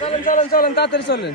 চলেন চলেন চলেন তাড়াতাড়ি চলেন।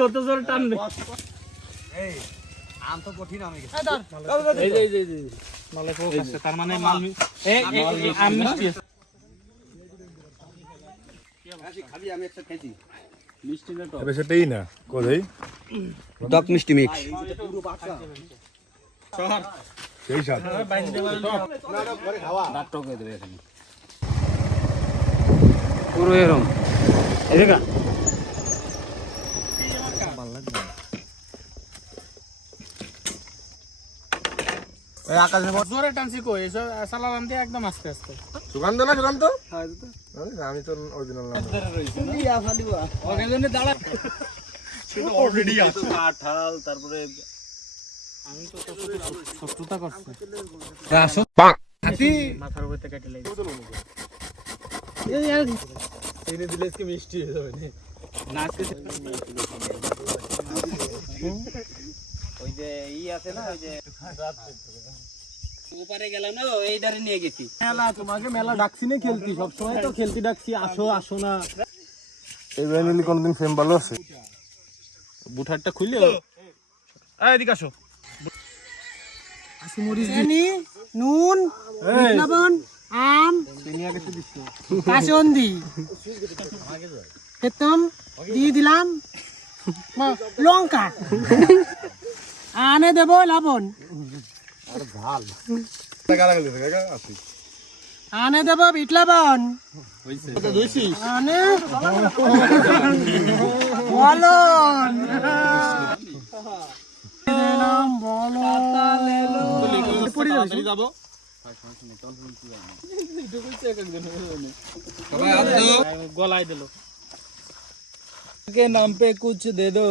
কত জোর টানবে এই মালে আছে তার মানে মাল আম মিষ্টি আছে আরে সেটাই না কোথায় টক মিষ্টি মিক্স সেই সাথে পুরো এরম এদিকে জোরে টানছি কই? এসব সালাম দিয়ে একদম আস্তে আস্তে। সুকান্ত না সুকান্ত? আমি তো অরিজিনাল নাম অলরেডি আছে। শত্রুতা করছে। আসো। মাথার উপর থেকে কেটে লেগে এনে দিলে আজকে মিষ্টি হয়ে যাবে না। ওই যে ই আছে না ওই যে ওপারে গেলাম না এই ধারে নিয়ে গেছি। মেলা তোমাকে মেলা ডাকছি না খেলতি সবসময় তো খেলতি ডাকছি আসো আসো না। এই ভ্যানিলি কোনদিন ফেম ভালো আছে? বুঠারটা খুলে এদিকে আসো। চিনি নুন লবণ আম কাসন্দি। দিয়ে দিলাম। লঙ্কা। আনে দেব, লাবণ। আনে দেব, বিট লাবণ। আনে বলন। গলায় দিল। নাম পে কুচ দে দো।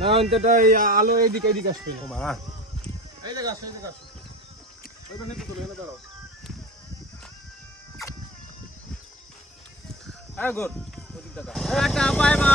না নে এই নে আমি তো খাই না তোলো না এটা আলো এইদিকে এইদিকে আসবে মামা একটা বাই মা